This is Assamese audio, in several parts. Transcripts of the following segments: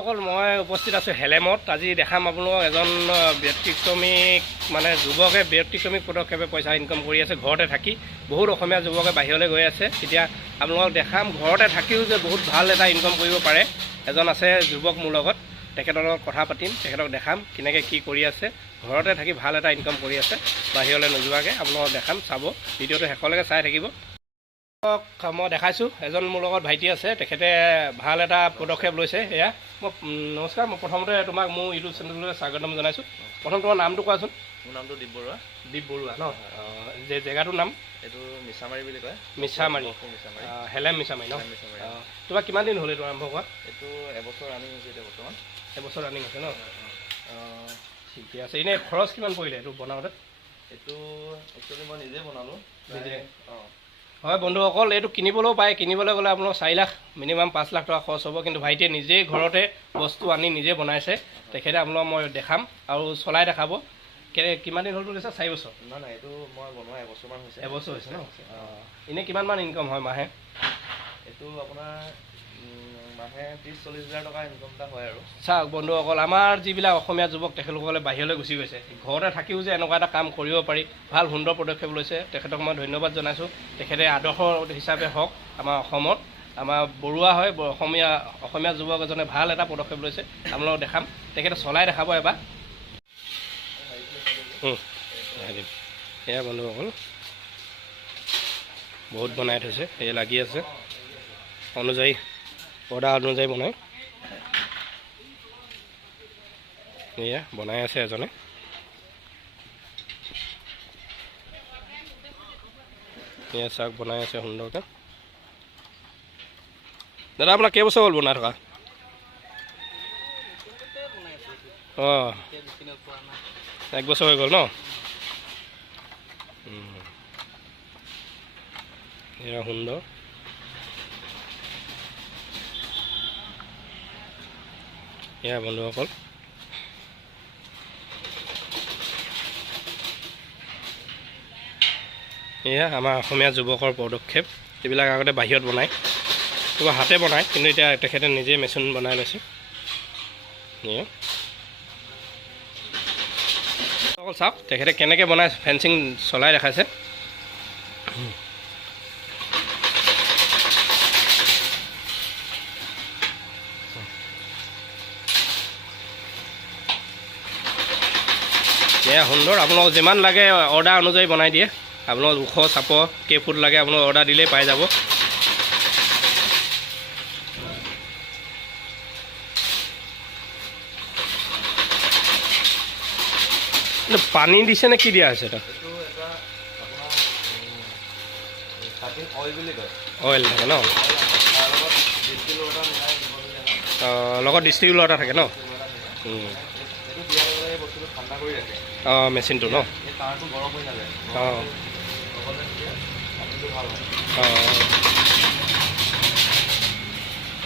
অকল মই উপস্থিত আছোঁ হেলেমত। আজি দেখাম আপোনালোকক এজন ব্যতিক্ৰমিক মানে যুৱকে ব্যতিক্ৰমিক পদক্ষেপে পইচা ইনকাম কৰি আছে ঘৰতে থাকি। বহুত অসমীয়া যুৱকে বাহিৰলৈ গৈ আছে। এতিয়া আপোনালোকক দেখাম ঘৰতে থাকিও যে বহুত ভাল এটা ইনকাম কৰিব পাৰে। এজন আছে যুৱক মোৰ লগত, তেখেতৰ লগত কথা পাতিম, তেখেতক দেখাম কেনেকৈ কি কৰি আছে। ঘৰতে থাকি ভাল এটা ইনকাম কৰি আছে বাহিৰলৈ নোযোৱাকৈ। আপোনালোকক দেখাম, চাব ভিডিঅ'টো শেষলৈকে চাই থাকিব। মই দেখাইছোঁ এজন মোৰ লগত ভাইটি আছে, তেখেতে ভাল এটা পদক্ষেপ লৈছে। এয়া মই নমস্কাৰ, মই প্ৰথমতে তোমাক মোৰ ইউটিউব চেনেললৈ স্বাগতম জনাইছোঁ। প্ৰথম তোমাৰ নামটো কোৱাচোন। মোৰ নামটো দীপ বৰুৱা। দীপ বৰুৱা ন? যে জেগাটোৰ নাম এইটো মিছামাৰী বুলি কয়। মিছামাৰী, হেলেম মিছামাৰী ন? তোমাৰ কিমান দিন হ'ল এইটো আৰম্ভ কৰা? এইটো এবছৰ ৰানিং হৈছে এতিয়া বৰ্তমান। এবছৰ ৰানিং হৈছে ন? ঠিকে আছে। এনেই খৰচ কিমান পৰিলে এইটো বনাওঁতে? এইটো একচুৱেলি মই নিজে বনালোঁ। নিজে? হয় বন্ধুসকল, এইটো কিনিবলৈও পায়। কিনিবলৈ গ'লে আপোনাৰ 4 লাখ মিনিমাম 5 লাখ টকা খৰচ হ'ব, কিন্তু ভাইটিয়ে নিজেই ঘৰতে বস্তু আনি নিজে বনাইছে। তেখেতে আপোনাক মই দেখাম আৰু চলাই দেখাব। কিমান দিন হ'ল কৈছে? 4 বছৰ? নাই এইটো মই বনোৱা এবছৰমান হৈছে। এবছৰ হৈছে ন? এনেই কিমানমান ইনকাম হয় মাহে? এইটো আপোনাৰ মাহে 30-40 হাজাৰ টকা ইনকাম এটা হয় আৰু। চাওক বন্ধুসকল, আমাৰ যিবিলাক অসমীয়া যুৱক তেখেতসকলে বাহিৰলৈ গুচি গৈছে, ঘৰতে থাকিও যে এনেকুৱা এটা কাম কৰিব পাৰি, ভাল সুন্দৰ পদক্ষেপ লৈছে। তেখেতক মই ধন্যবাদ জনাইছোঁ। তেখেতে আদৰ্শ হিচাপে হওক আমাৰ অসমত। আমাৰ বৰুৱা হয়, অসমীয়া যুৱক এজনে ভাল এটা পদক্ষেপ লৈছে। আপোনালোকক দেখাম, তেখেতে চলাই দেখাব এবাৰ। এয়া বন্ধুসকল বহুত বনাই থৈছে, এই লাগি আছে অনুযায়ী, অৰ্ডাৰ অনুযায়ী বনায়। এয়া বনাই আছে এজনে। এয়া চাওক বনাই আছে সুন্দৰকৈ। দাদা আপোনাৰ কেইবছৰ হ'ল বনাই থকা? অঁ 1 বছৰ হৈ গ'ল ন? এয়া সুন্দৰ। এয়া বন্ধুসকল এয়া আমাৰ অসমীয়া যুৱকৰ পদক্ষেপ। এইবিলাক আগতে বাহিৰত বনায়, কিবা হাতে বনায়, কিন্তু এতিয়া তেখেতে নিজে মেচিন বনাই লৈছে। এয়া অকল চাওক তেখেতে কেনেকৈ বনাই, ফেঞ্চিং চলাই দেখাইছে। এয়া সুন্দৰ। আপোনালোকক যিমান লাগে অৰ্ডাৰ অনুযায়ী বনাই দিয়ে। আপোনালোক ওখ চাপৰ কেইফুট লাগে আপোনালোক অৰ্ডাৰ দিলেই পাই যাব। পানী দিছে নে কি দিয়া হৈছে? তাত অইল থাকে ন? লগত ডিষ্টিবিউটৰ এটা থাকে ন? অঁ মেচিনটো ন? অঁ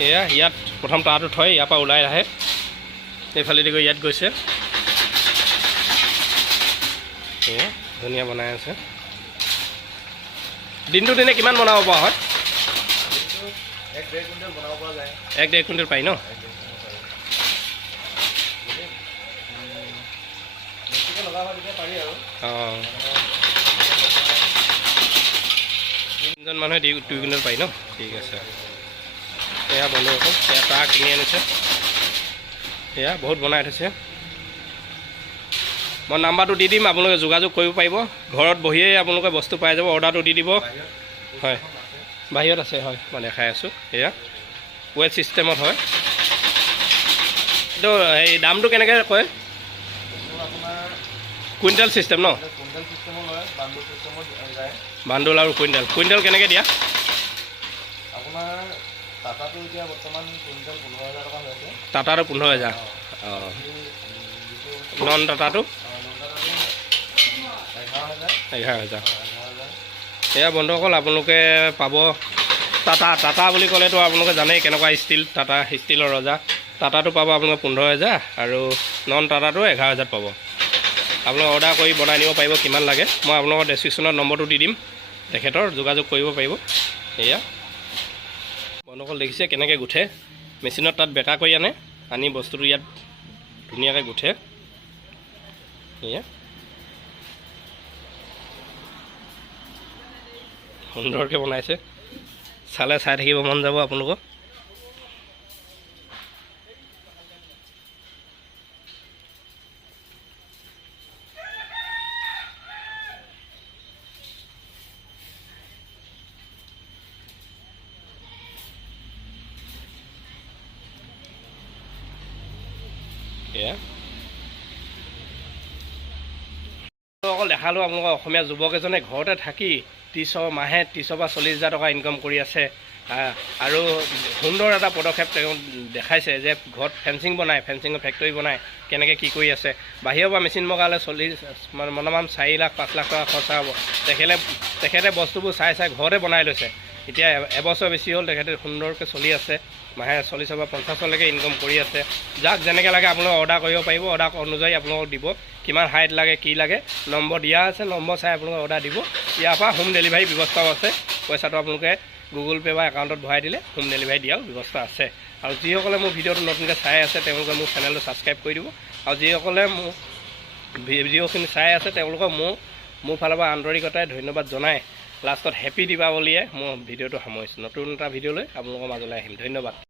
এয়া ইয়াত প্ৰথম তাঁৰটো থয়, ইয়াৰ পৰা ওলাই আহে, এইফালেদি গৈ ইয়াত গৈছে। এয়া ধুনীয়া বনাই আছে। দিনটোত এনে কিমান বনাব পৰা হয়? 1-1.5 কুইণ্টেল বনাব পৰা যায়। 1-1.5 কুইণ্টেল পাই ন? অঁ 3জন মানুহে 2 কুইণ্টেল পাই ন? ঠিক আছে। এয়া বন্ধুসকল, এয়া তাঁৰ কিনি আনিছে। এয়া বহুত বনাই থৈছে। মই নাম্বাৰটো দি দিম, আপোনালোকে যোগাযোগ কৰিব পাৰিব। ঘৰত বহিয়ে আপোনালোকে বস্তু পাই যাব, অৰ্ডাৰটো দি দিব। হয় বাহিৰত আছে, হয় মই দেখাই আছোঁ। এয়া ৱেট ছিষ্টেমত হয়। এইটো এই দামটো কেনেকৈ কয়? কুইণ্টেল ছিষ্টেম ন? বান্দোল আৰু কুইণ্টেল কেনেকৈ দিয়া? আপোনাৰ টাটাটো এতিয়া বৰ্তমান কুইণ্টেল 15,000 টকা হৈছে। টাটাটো 15,000। অঁ নন টাটাটো 11,000। এয়া বন্ধুসকল আপোনালোকে পাব টাটা বুলি ক'লেতো আপোনালোকে জানেই কেনেকুৱা ষ্টিল, টাটা ষ্টিলৰ ৰজা। টাটাটো পাব আপোনালোকে 15,000 আৰু নন টাটাটো 11,000 পাব। আপোনালোকে অৰ্ডাৰ কৰি বনাই নিব পাৰিব কিমান লাগে। মই আপোনালোকৰ ডেছক্ৰিপশ্যনত নম্বৰটো দি দিম, তেখেতৰ যোগাযোগ কৰিব পাৰিব। এয়া বন্ধুসকল দেখিছে কেনেকৈ গুঠে, মেচিনত তাত বেকা কৰি আনে, আনি বস্তুটো ইয়াত ধুনীয়াকৈ গুঠে। এয়া সুন্দৰকৈ বনাইছে, চালে চাই থাকিব মন যাব আপোনালোকৰ। অকল দেখালোঁ আপোনালোকৰ অসমীয়া যুৱক এজনে ঘৰতে থাকি মাহে 30 বা 40 হাজাৰ টকা ইনকাম কৰি আছে। আৰু সুন্দৰ এটা পদক্ষেপ তেওঁ দেখাইছে যে ঘৰত ফেঞ্চিং বনায়, ফেঞ্চিঙৰ ফেক্টৰী বনায়, কেনেকৈ কি কৰি আছে। বাহিৰৰ পৰা মেচিন মগালে 40 4 লাখ 5 লাখ টকা খৰচা হ'ব। তেখেতে বস্তুবোৰ চাই ঘৰতে বনাই লৈছে। এতিয়া এবছৰ বেছি হ'ল, তেখেতে সুন্দৰকৈ চলি আছে, মাহে 40 বা 50লৈকে ইনকাম কৰি আছে। যাক যেনেকৈ লাগে আপোনালোকে অৰ্ডাৰ কৰিব পাৰিব, অৰ্ডাৰ অনুযায়ী আপোনালোকক দিব, কিমান হাইট লাগে কি লাগে নম্বৰ দিয়া আছে, নম্বৰ চাই আপোনালোকে অৰ্ডাৰ দিব। ইয়াৰ পৰা হোম ডেলিভাৰী ব্যৱস্থাও আছে, পইচাটো আপোনালোকে গুগল পে' বা একাউণ্টত ভৰাই দিলে হোম ডেলিভাৰী দিয়াৰ ব্যৱস্থা আছে। আৰু যিসকলে মোৰ ভিডিঅ'টো নতুনকৈ চাই আছে তেওঁলোকে মোৰ চেনেলটো ছাবস্ক্ৰাইব কৰি দিব। আৰু যিসকলে মোৰ ভিডিঅ'খিনি চাই আছে তেওঁলোকক মোৰ ফালৰ পৰা আন্তৰিকতাৰে ধন্যবাদ জনাই লাষ্টত হেপী দীপাৱলীয়ে মোৰ ভিডিঅ'টো সামৰিছোঁ। নতুন এটা ভিডিঅ'লৈ আপোনালোকৰ মাজলৈ আহিম। ধন্যবাদ।